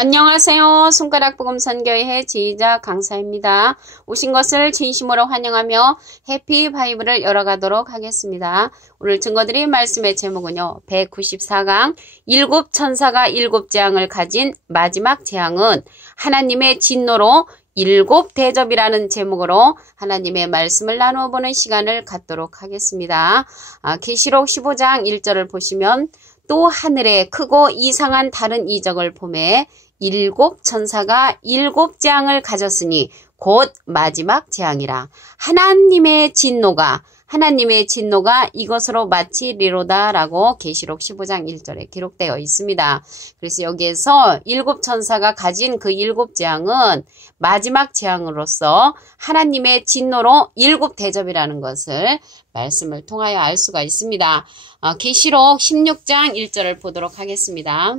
안녕하세요. 손가락복음선교회 지휘자 강사입니다. 오신 것을 진심으로 환영하며 해피 바이블을 열어가도록 하겠습니다. 오늘 증거드린 말씀의 제목은요. 194강 일곱 천사가 일곱 재앙을 가진 마지막 재앙은 하나님의 진노로 일곱 대접이라는 제목으로 하나님의 말씀을 나누어 보는 시간을 갖도록 하겠습니다. 계시록 15장 1절을 보시면 또 하늘에 크고 이상한 다른 이적을 보매 일곱 천사가 일곱 재앙을 가졌으니 곧 마지막 재앙이라. 하나님의 진노가 이것으로 마치리로다 라고 계시록 15장 1절에 기록되어 있습니다. 그래서 여기에서 일곱 천사가 가진 그 일곱 재앙은 마지막 재앙으로서 하나님의 진노로 일곱 대접이라는 것을 말씀을 통하여 알 수가 있습니다. 계시록 16장 1절을 보도록 하겠습니다.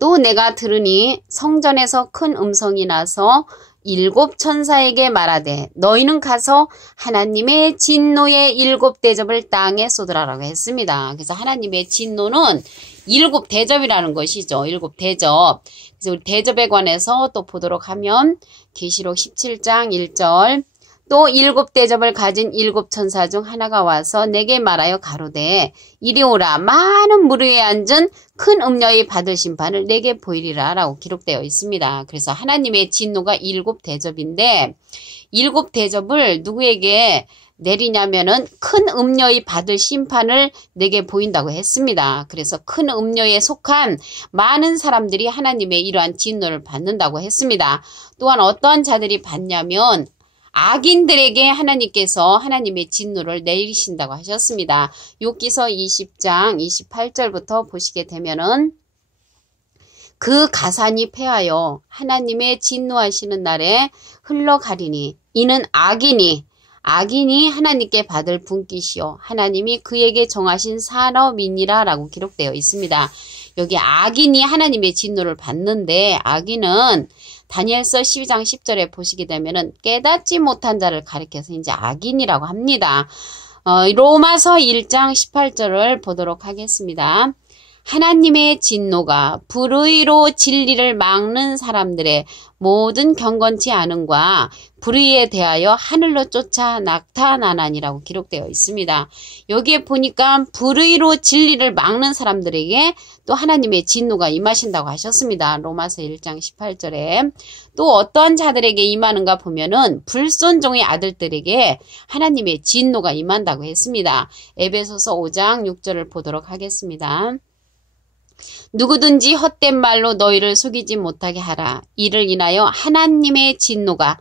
또 내가 들으니 성전에서 큰 음성이 나서 일곱 천사에게 말하되 너희는 가서 하나님의 진노의 일곱 대접을 땅에 쏟으라라고 했습니다. 그래서 하나님의 진노는 일곱 대접이라는 것이죠. 일곱 대접. 그래서 우리 대접에 관해서 또 보도록 하면 계시록 17장 1절 또 일곱 대접을 가진 일곱 천사 중 하나가 와서 내게 말하여 가로되 이리 오라 많은 물 위에 앉은 큰 음녀의 받을 심판을 내게 보이리라 라고 기록되어 있습니다. 그래서 하나님의 진노가 일곱 대접인데 일곱 대접을 누구에게 내리냐면은 큰 음녀의 받을 심판을 내게 보인다고 했습니다. 그래서 큰 음녀에 속한 많은 사람들이 하나님의 이러한 진노를 받는다고 했습니다. 또한 어떤 자들이 받냐면 악인들에게 하나님께서 하나님의 진노를 내리신다고 하셨습니다. 욥기서 20장 28절부터 보시게 되면은 그 가산이 패하여 하나님의 진노하시는 날에 흘러가리니 이는 악인이 하나님께 받을 분깃이요 하나님이 그에게 정하신 산업이니라 라고 기록되어 있습니다. 여기 악인이 하나님의 진노를 받는데 악인은 다니엘서 12장 10절에 보시게 되면은 깨닫지 못한 자를 가리켜서 이제 악인이라고 합니다. 로마서 1장 18절을 보도록 하겠습니다. 하나님의 진노가 불의로 진리를 막는 사람들의 모든 경건치 않음과 불의에 대하여 하늘로 쫓아 나타나나니라고 기록되어 있습니다. 여기에 보니까 불의로 진리를 막는 사람들에게 또 하나님의 진노가 임하신다고 하셨습니다. 로마서 1장 18절에 또 어떠한 자들에게 임하는가 보면은 불순종의 아들들에게 하나님의 진노가 임한다고 했습니다. 에베소서 5장 6절을 보도록 하겠습니다. 누구든지 헛된 말로 너희를 속이지 못하게 하라. 이를 인하여 하나님의 진노가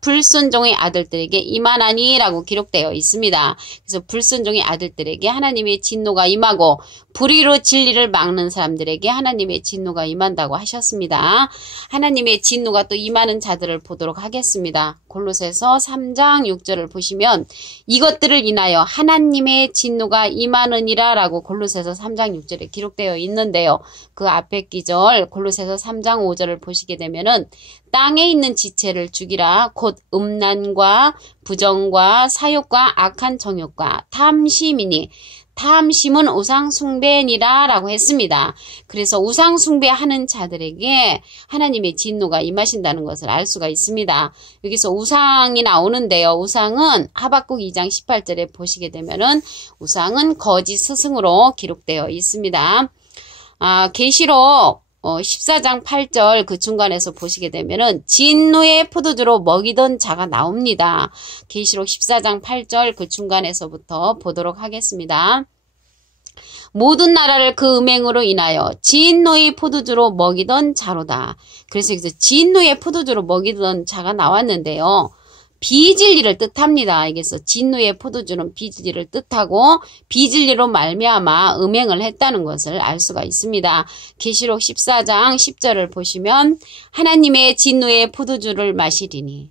불순종의 아들들에게 임하나니 라고 기록되어 있습니다. 그래서 불순종의 아들들에게 하나님의 진노가 임하고 불의로 진리를 막는 사람들에게 하나님의 진노가 임한다고 하셨습니다. 하나님의 진노가 또 임하는 자들을 보도록 하겠습니다. 골로새서 3장 6절을 보시면 이것들을 인하여 하나님의 진노가 임하느니라 라고 골로새서 3장 6절에 기록되어 있는데요. 그 앞에 기절 골로새서 3장 5절을 보시게 되면은 땅에 있는 지체를 죽이라 곧 음란과 부정과 사욕과 악한 정욕과 탐심이니 탐심은 우상숭배니라 라고 했습니다. 그래서 우상숭배하는 자들에게 하나님의 진노가 임하신다는 것을 알 수가 있습니다. 여기서 우상이 나오는데요. 우상은 하박국 2장 18절에 보시게 되면은 우상은 거짓 스승으로 기록되어 있습니다. 계시록 14장 8절 그 중간에서 보시게 되면은 진노의 포도주로 먹이던 자가 나옵니다. 계시록 14장 8절 그 중간에서부터 보도록 하겠습니다. 모든 나라를 그 음행으로 인하여 진노의 포도주로 먹이던 자로다. 그래서 여기서 진노의 포도주로 먹이던 자가 나왔는데요. 비진리를 뜻합니다. 여기서 진노의 포도주는 비진리를 뜻하고 비진리로 말미암아 음행을 했다는 것을 알 수가 있습니다. 계시록 14장 10절을 보시면 하나님의 진노의 포도주를 마시리니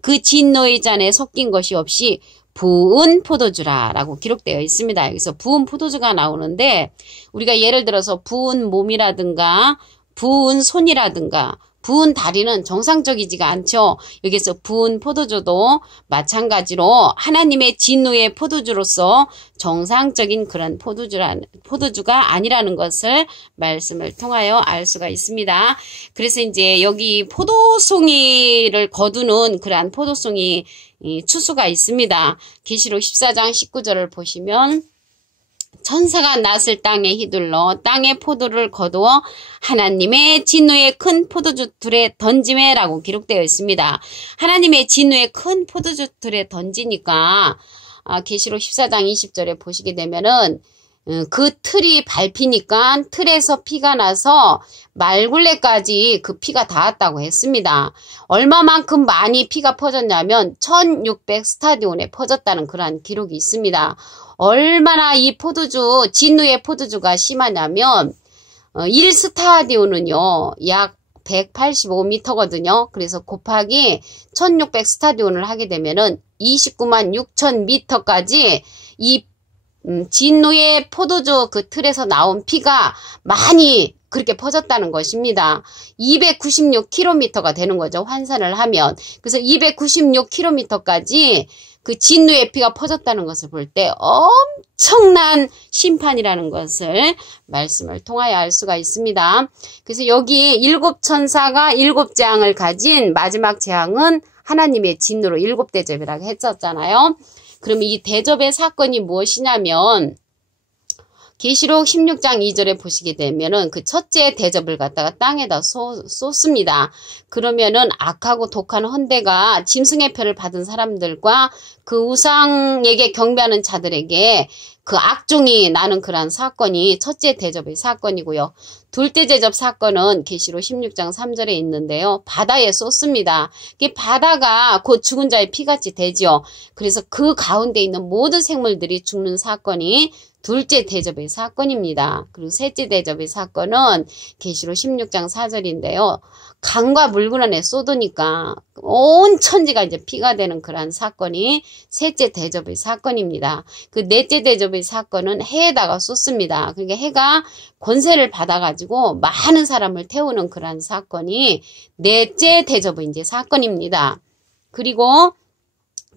그 진노의 잔에 섞인 것이 없이 부은 포도주라 라고 기록되어 있습니다. 여기서 부은 포도주가 나오는데 우리가 예를 들어서 부은 몸이라든가 부은 손이라든가 부은 다리는 정상적이지가 않죠. 여기서 부은 포도주도 마찬가지로 하나님의 진노의 포도주로서 정상적인 그런 포도주가 아니라는 것을 말씀을 통하여 알 수가 있습니다. 그래서 이제 여기 포도송이를 거두는 그러한 포도송이 추수가 있습니다. 계시록 14장 19절을 보시면 천사가 낫을 땅에 휘둘러 땅의 포도를 거두어 하나님의 진노의 큰 포도주틀에 던지매라고 기록되어 있습니다. 하나님의 진노의 큰 포도주틀에 던지니까 계시록 14장 20절에 보시게 되면은 그 틀이 밟히니까 틀에서 피가 나서 말굴레까지 그 피가 닿았다고 했습니다. 얼마만큼 많이 피가 퍼졌냐면 1600 스타디온에 퍼졌다는 그러한 기록이 있습니다. 얼마나 이 포도주, 진노의 포도주가 심하냐면 1스타디온은요 약 185m거든요. 그래서 곱하기 1600 스타디온을 하게 되면은 29만 6천 미터까지 이 진노의 포도주 그 틀에서 나온 피가 많이 그렇게 퍼졌다는 것입니다. 296km가 되는 거죠. 환산을 하면. 그래서 296km까지 그 진노의 피가 퍼졌다는 것을 볼 때 엄청난 심판이라는 것을 말씀을 통하여 알 수가 있습니다. 그래서 여기 일곱 천사가 일곱 재앙을 가진 마지막 재앙은 하나님의 진노로 일곱 대접이라고 했었잖아요. 그럼 이 대접의 사건이 무엇이냐면 계시록 16장 2절에 보시게 되면은 그 첫째 대접을 갖다가 땅에다 쏟습니다. 그러면은 악하고 독한 헌대가 짐승의 표를 받은 사람들과 그 우상에게 경배하는 자들에게 그 악종이 나는 그러한 사건이 첫째 대접의 사건이고요. 둘째 대접 사건은 계시록 16장 3절에 있는데요. 바다에 쏟습니다. 바다가 곧 죽은 자의 피같이 되지요. 그래서 그 가운데 있는 모든 생물들이 죽는 사건이 둘째 대접의 사건입니다. 그리고 셋째 대접의 사건은 계시록 16장 4절인데요. 강과 물구난에 쏟으니까 온 천지가 이제 피가 되는 그러한 사건이 셋째 대접의 사건입니다. 그 넷째 대접의 사건은 해에다가 쏟습니다. 그러니까 해가 권세를 받아가지고 많은 사람을 태우는 그러한 사건이 넷째 대접의 이제 사건입니다. 그리고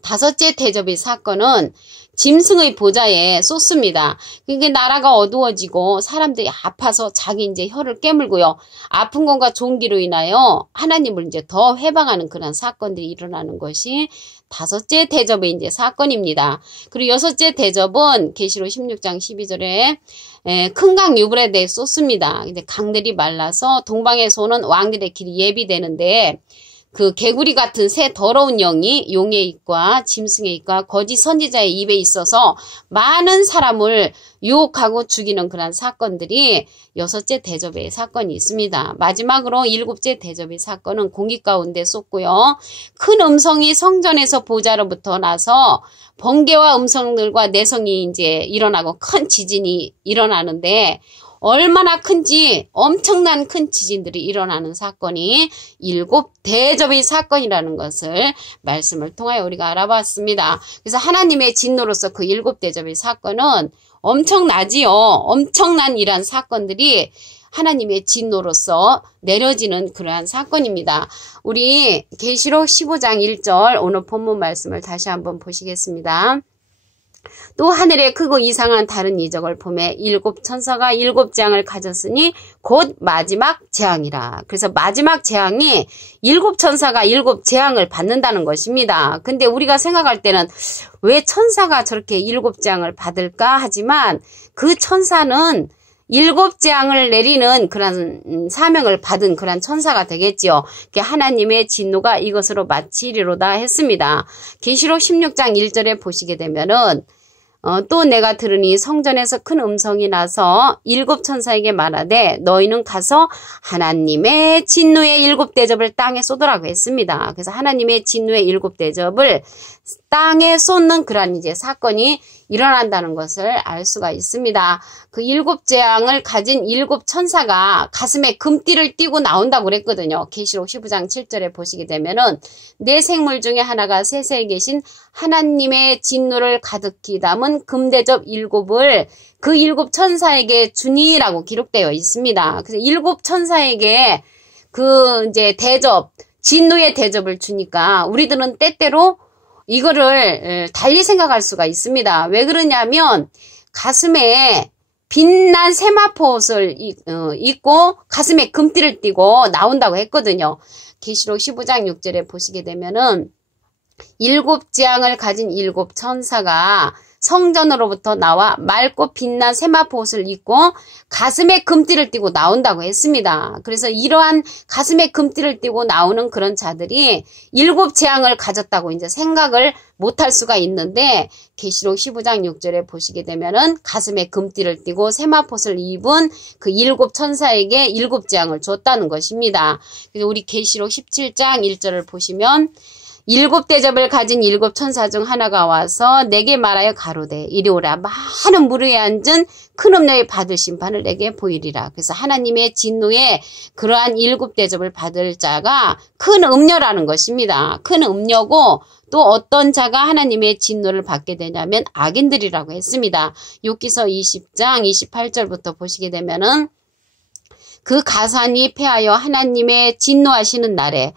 다섯째 대접의 사건은 짐승의 보좌에 쏟습니다. 그게 나라가 어두워지고 사람들이 아파서 자기 이제 혀를 깨물고요. 아픈 것과 종기로 인하여 하나님을 이제 더 회방하는 그런 사건들이 일어나는 것이 다섯째 대접의 이제 사건입니다. 그리고 여섯째 대접은 계시록 16장 12절에 큰 강 유브라데에 쏟습니다. 근데 강들이 말라서 동방에서 오는 왕들의 길이 예비되는데 그 개구리 같은 새 더러운 영이 용의 입과 짐승의 입과 거짓 선지자의 입에 있어서 많은 사람을 유혹하고 죽이는 그런 사건들이 여섯째 대접의 사건이 있습니다. 마지막으로 일곱째 대접의 사건은 공기 가운데 쏟고요. 큰 음성이 성전에서 보좌로부터 나서 번개와 음성들과 내성이 이제 일어나고 큰 지진이 일어나는데 얼마나 큰지 엄청난 큰 지진들이 일어나는 사건이 일곱 대접의 사건이라는 것을 말씀을 통하여 우리가 알아봤습니다. 그래서 하나님의 진노로서 그 일곱 대접의 사건은 엄청나지요. 엄청난 이러한 사건들이 하나님의 진노로서 내려지는 그러한 사건입니다. 우리 계시록 15장 1절 오늘 본문 말씀을 다시 한번 보시겠습니다. 또 하늘에 크고 이상한 다른 이적을 보매 일곱 천사가 일곱 재앙을 가졌으니 곧 마지막 재앙이라. 그래서 마지막 재앙이 일곱 천사가 일곱 재앙을 받는다는 것입니다. 근데 우리가 생각할 때는 왜 천사가 저렇게 일곱 재앙을 받을까 하지만 그 천사는 일곱 재앙을 내리는 그런 사명을 받은 그런 천사가 되겠지요. 하나님의 진노가 이것으로 마치리로다 했습니다. 계시록 16장 1절에 보시게 되면은 또 내가 들으니 성전에서 큰 음성이 나서 일곱 천사에게 말하되 너희는 가서 하나님의 진노의 일곱 대접을 땅에 쏟으라고 했습니다. 그래서 하나님의 진노의 일곱 대접을 땅에 쏟는 그런 이제 사건이 일어난다는 것을 알 수가 있습니다. 그 일곱 재앙을 가진 일곱 천사가 가슴에 금띠를 띠고 나온다고 그랬거든요. 계시록 15장 7절에 보시게 되면은 네 생물 중에 하나가 세세에 계신 하나님의 진노를 가득히 담은 금대접 일곱을 그 일곱 천사에게 주니라고 기록되어 있습니다. 그래서 일곱 천사에게 이제 진노의 대접을 주니까 우리들은 때때로 이거를 달리 생각할 수가 있습니다. 왜 그러냐면 가슴에 빛난 세마포 옷을 입고 가슴에 금띠를 띠고 나온다고 했거든요. 계시록 15장 6절에 보시게 되면은 7재앙을 가진 7천사가 성전으로부터 나와 맑고 빛난 세마포 옷을 입고 가슴에 금띠를 띠고 나온다고 했습니다. 그래서 이러한 가슴에 금띠를 띠고 나오는 그런 자들이 7재앙을 가졌다고 이제 생각을 못할 수가 있는데 계시록 15장 6절에 보시게 되면은 가슴에 금띠를 띠고 세마포 옷을 입은 그 7천사에게 7재앙을 줬다는 것입니다. 그래서 우리 계시록 17장 1절을 보시면 7대접을 가진 7천사 중 하나가 와서 내게 말하여 가로되 이리 오라. 많은 물 위에 앉은 큰 음녀의 받을 심판을 내게 보이리라. 그래서 하나님의 진노에 그러한 7대접을 받을 자가 큰 음녀라는 것입니다. 큰 음녀고 또 어떤 자가 하나님의 진노를 받게 되냐면 악인들이라고 했습니다. 욥기서 20장 28절부터 보시게 되면은 그 가산이 패하여 하나님의 진노하시는 날에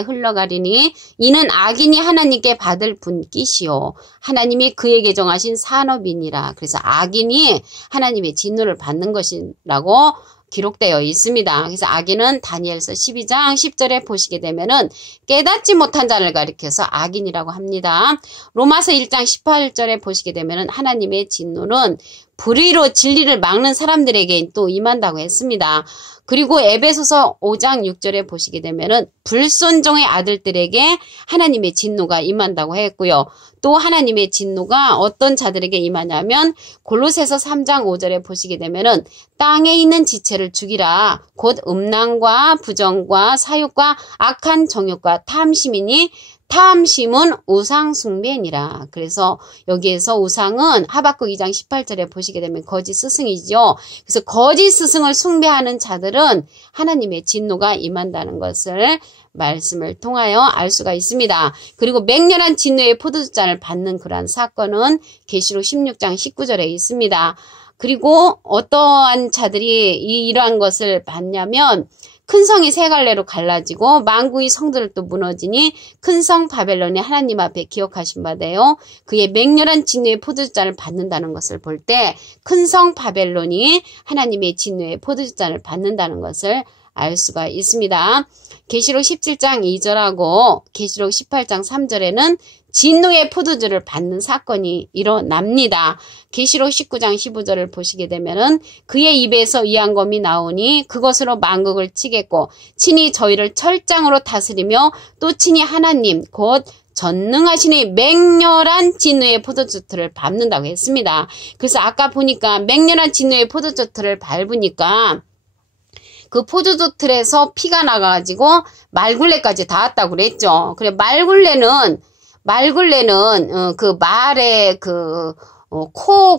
흘러가리니 이는 악인이 하나님께 받을 분깃이요 하나님이 그에게 정하신 산업이니라. 그래서 악인이 하나님의 진노를 받는 것이라고 기록되어 있습니다. 그래서 악인은 다니엘서 12장 10절에 보시게 되면은 깨닫지 못한 자를 가리켜서 악인이라고 합니다. 로마서 1장 18절에 보시게 되면은 하나님의 진노는 불의로 진리를 막는 사람들에게 또 임한다고 했습니다. 그리고 에베소서 5장 6절에 보시게 되면은 불순종의 아들들에게 하나님의 진노가 임한다고 했고요. 또 하나님의 진노가 어떤 자들에게 임하냐면 골로새서 3장 5절에 보시게 되면은 땅에 있는 지체를 죽이라. 곧 음란과 부정과 사욕과 악한 정욕과 탐심이니 탐심은 우상 숭배니라. 그래서 여기에서 우상은 하박국 2장 18절에 보시게 되면 거짓 스승이죠. 그래서 거짓 스승을 숭배하는 자들은 하나님의 진노가 임한다는 것을 말씀을 통하여 알 수가 있습니다. 그리고 맹렬한 진노의 포도주잔을 받는 그러한 사건은 계시록 16장 19절에 있습니다. 그리고 어떠한 자들이 이러한 것을 받냐면 큰 성이 세 갈래로 갈라지고 만구의 성들을 또 무너지니 큰 성 바벨론이 하나님 앞에 기억하신 바되요 그의 맹렬한 진노의 포도주잔을 받는다는 것을 볼 때 큰 성 바벨론이 하나님의 진노의 포도주잔을 받는다는 것을 알 수가 있습니다. 계시록 17장 2절하고 계시록 18장 3절에는 진노의 포도주를 받는 사건이 일어납니다. 계시록 19장 15절을 보시게 되면은 그의 입에서 이한검이 나오니 그것으로 만국을 치겠고 친히 저희를 철장으로 다스리며 또 친히 하나님 곧 전능하시니 맹렬한 진노의 포도주틀을 밟는다고 했습니다. 그래서 아까 보니까 맹렬한 진노의 포도주틀을 밟으니까 그 포도주 틀에서 피가 나가지고 말굴레까지 닿았다고 그랬죠. 그래 말굴레는 그 말의 코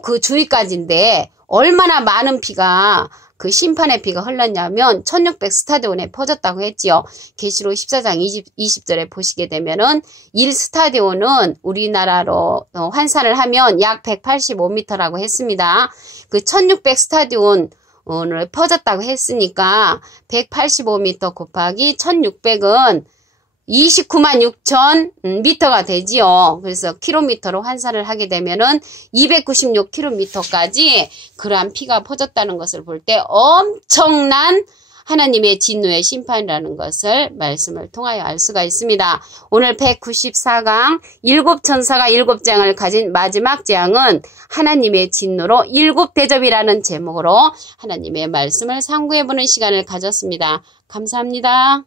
그 주위까지인데 얼마나 많은 피가 그 심판의 피가 흘렀냐면 1600 스타디온에 퍼졌다고 했지요. 계시록 14장 20절에 보시게 되면은 1스타디온은 우리나라로 환산을 하면 약 185m라고 했습니다. 그 1600 스타디온 오늘 퍼졌다고 했으니까 185m 곱하기 1600은 29만 6천 미터가 되지요. 그래서 킬로미터로 환산을 하게 되면은 296km까지 그러한 피가 퍼졌다는 것을 볼 때 엄청난 하나님의 진노의 심판이라는 것을 말씀을 통하여 알 수가 있습니다. 오늘 194강 7천사가 7재앙을 가진 마지막 재앙은 하나님의 진노로 7대접이라는 제목으로 하나님의 말씀을 상고해보는 시간을 가졌습니다. 감사합니다.